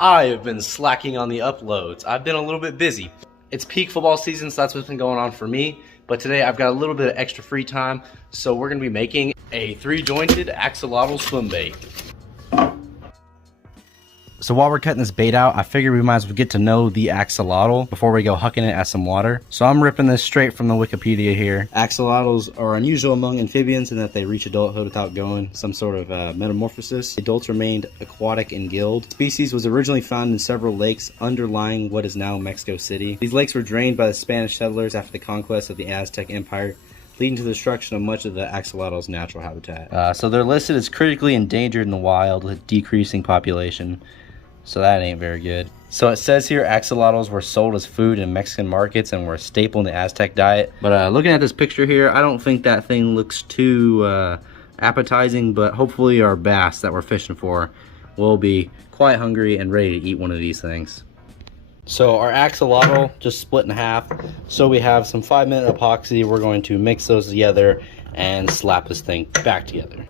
I have been slacking on the uploads. I've been a little bit busy. It's peak football season, so that's what's been going on for me. But today I've got a little bit of extra free time, so we're gonna be making a 3-jointed axolotl swim bait. So while we're cutting this bait out, I figured we might as well get to know the axolotl before we go hucking it at some water. So I'm ripping this straight from the Wikipedia here. Axolotls are unusual among amphibians in that they reach adulthood without going some sort of metamorphosis. Adults remained aquatic and gilled. The species was originally found in several lakes underlying what is now Mexico City. These lakes were drained by the Spanish settlers after the conquest of the Aztec Empire, leading to the destruction of much of the axolotl's natural habitat. So they're listed as critically endangered in the wild with decreasing population. So that ain't very good. So it says here axolotls were sold as food in Mexican markets and were a staple in the Aztec diet. But looking at this picture here, I don't think that thing looks too appetizing, but hopefully our bass that we're fishing for will be quite hungry and ready to eat one of these things. So our axolotl just split in half. So we have some 5-minute epoxy. We're going to mix those together and slap this thing back together.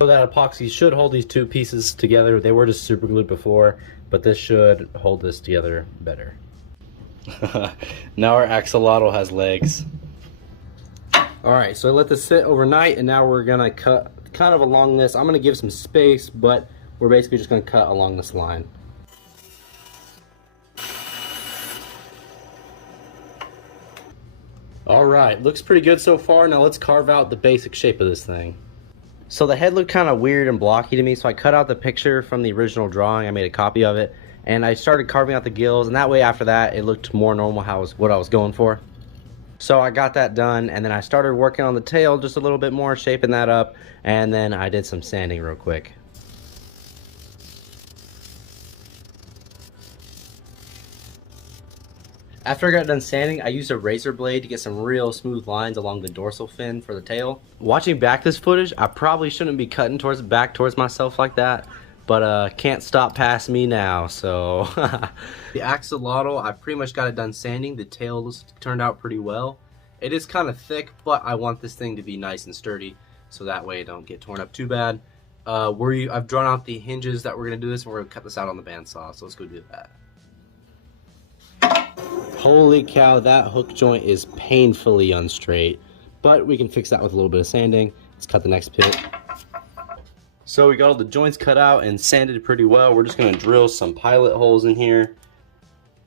So that epoxy should hold these two pieces together. They were just super glued before, but this should hold this together better. Now our axolotl has legs. Alright, so I let this sit overnight, and now we're gonna cut kind of along this. I'm gonna give some space, but we're basically just gonna cut along this line. Alright, looks pretty good so far. Now let's carve out the basic shape of this thing. So the head looked kind of weird and blocky to me, so I cut out the picture from the original drawing. I made a copy of it, and I started carving out the gills, and that way after that it looked more normal, what I was going for. So I got that done, and then I started working on the tail just a little bit more, shaping that up, and then I did some sanding real quick. After I got done sanding, I used a razor blade to get some real smooth lines along the dorsal fin for the tail. Watching back this footage, I probably shouldn't be cutting back towards myself like that, but can't stop past me now, so. The axolotl, I pretty much got it done sanding. The tail turned out pretty well. It is kind of thick, but I want this thing to be nice and sturdy, so that way it don't get torn up too bad. I've drawn out the hinges that we're gonna do this, and we're gonna cut this out on the bandsaw, so let's go do that. Holy cow, that hook joint is painfully unstraight, but we can fix that with a little bit of sanding. Let's cut the next pit. So we got all the joints cut out and sanded pretty well. We're just gonna drill some pilot holes in here.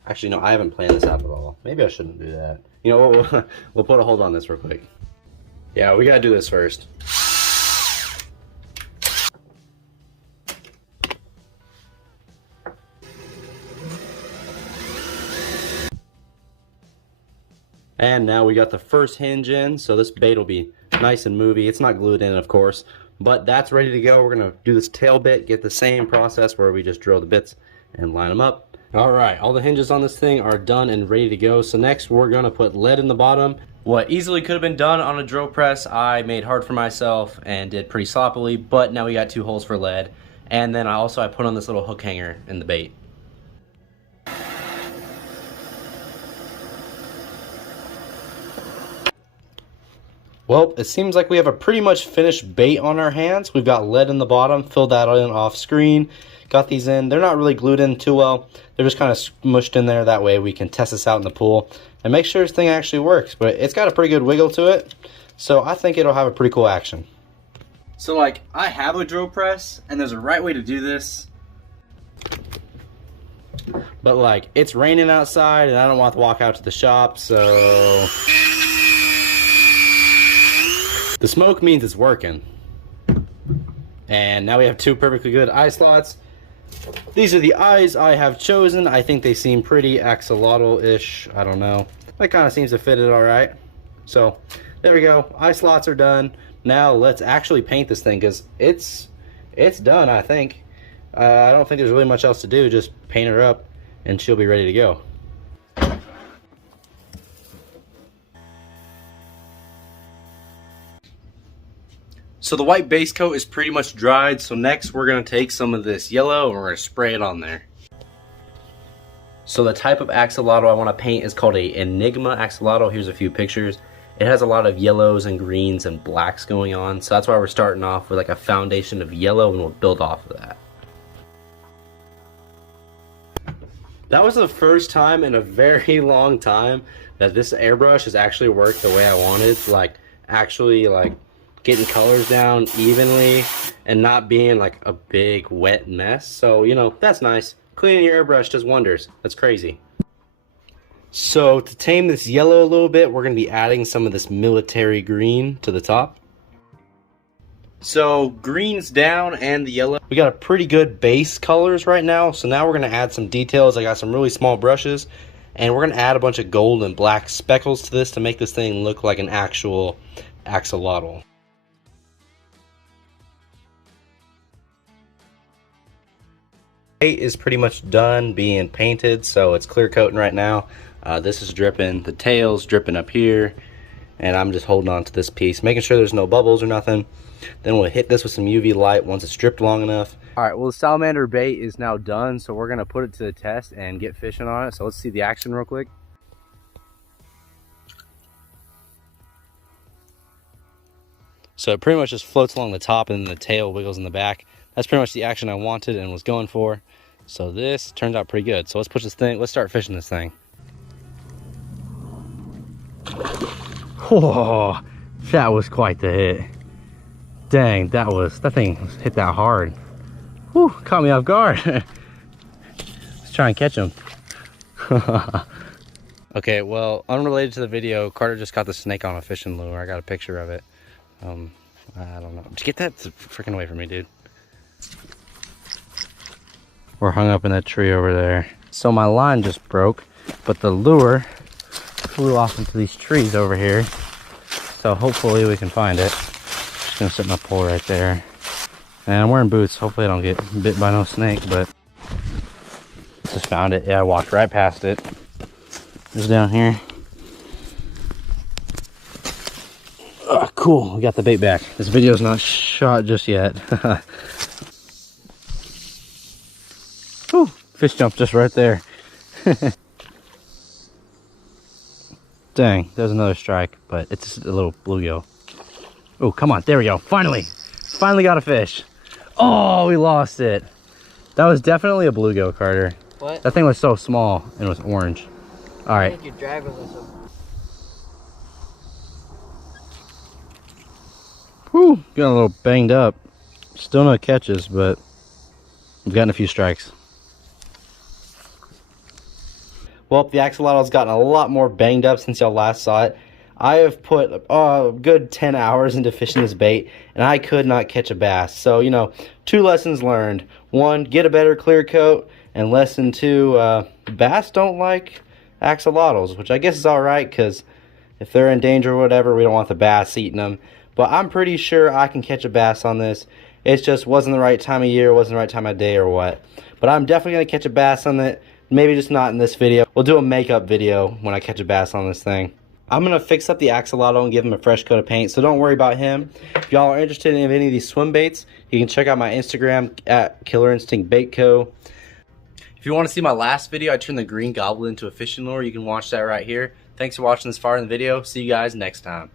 Actually, no, I haven't planned this out at all. Maybe I shouldn't do that. You know, we'll put a hold on this real quick. Yeah, we gotta do this first. And now we got the first hinge in, so this bait will be nice and moving. It's not glued in, of course, but that's ready to go. We're gonna do this tail bit, get the same process where we just drill the bits and line them up. All right, all the hinges on this thing are done and ready to go. So next we're gonna put lead in the bottom. What easily could have been done on a drill press, I made hard for myself and did pretty sloppily, but now we got 2 holes for lead. And then I put on this little hook hanger in the bait. Well, it seems like we have a pretty much finished bait on our hands. We've got lead in the bottom, filled that in off screen, got these in. They're not really glued in too well. They're just kind of smushed in there. That way we can test this out in the pool and make sure this thing actually works. But it's got a pretty good wiggle to it, so I think it'll have a pretty cool action. So like, I have a drill press, and there's a right way to do this. But like, it's raining outside, and I don't want to walk out to the shop, so... The smoke means it's working. And now we have 2 perfectly good eye slots. These are the eyes I have chosen. I think they seem pretty axolotl-ish. I don't know. That kind of seems to fit it all right. So there we go. Eye slots are done. Now let's actually paint this thing, because it's done, I think. I don't think there's really much else to do. Just paint her up and she'll be ready to go. So the white base coat is pretty much dried, so next we're going to take some of this yellow and we're going to spray it on there. So the type of axolotl I want to paint is called a Enigma axolotl. Here's a few pictures. it has a lot of yellows and greens and blacks going on. So that's why we're starting off with like a foundation of yellow, and we'll build off of that. That was the first time in a very long time that this airbrush has actually worked the way I wanted. Like actually like getting colors down evenly and not being like a big wet mess. So, you know, that's nice. Cleaning your airbrush does wonders. That's crazy. So to tame this yellow a little bit, we're going to be adding some of this military green to the top. So green's down and the yellow. We got a pretty good base colors right now. So now we're going to add some details. I got some really small brushes, and we're going to add a bunch of gold and black speckles to this to make this thing look like an actual axolotl. Bait is pretty much done being painted, so it's clear coating right now. This is dripping, the tail's dripping up here, and I'm just holding on to this piece, making sure there's no bubbles or nothing. Then we'll hit this with some UV light once it's dripped long enough. All right, well, the salamander bait is now done, so we're gonna put it to the test and get fishing on it. So let's see the action real quick. So it pretty much just floats along the top and then the tail wiggles in the back. That's pretty much the action I wanted and was going for. So this turned out pretty good. So let's push this thing, let's start fishing this thing. Whoa, that was quite the hit. Dang, that thing hit that hard. Whew, caught me off guard. Let's try and catch him. Okay, well, unrelated to the video, Carter just caught the snake on a fishing lure. I got a picture of it. I don't know. Just get that freaking away from me, dude. We're hung up in that tree over there. So my line just broke, but the lure flew off into these trees over here. So hopefully we can find it. Just gonna set my pole right there. And I'm wearing boots. Hopefully I don't get bit by no snake, but just found it. Yeah, I walked right past it. It's down here. Oh, cool. We got the bait back. This video's not shot just yet. Whew, fish jumped just right there. Dang, there's another strike, but it's just a little bluegill. Oh, come on. There we go. Finally. Finally got a fish. Oh, we lost it. That was definitely a bluegill, Carter. What? That thing was so small and it was orange. All right. I think you're driving with them. Whew, got a little banged up. Still no catches, but we've gotten a few strikes. Well, the axolotl's gotten a lot more banged up since y'all last saw it. I have put a good 10 hours into fishing this bait, and I could not catch a bass. So, you know, 2 lessons learned. 1, get a better clear coat, and lesson 2, bass don't like axolotls, which I guess is alright, because if they're in danger or whatever, we don't want the bass eating them. But I'm pretty sure I can catch a bass on this. It just wasn't the right time of year, wasn't the right time of day or what. But I'm definitely going to catch a bass on it. Maybe just not in this video. We'll do a makeup video when I catch a bass on this thing. I'm going to fix up the axolotl and give him a fresh coat of paint, so don't worry about him. If y'all are interested in any of these swim baits, you can check out my Instagram at Killer Instinct Bait Co. If you want to see my last video, I turned the green goblin into a fishing lure. You can watch that right here. Thanks for watching this far in the video. See you guys next time.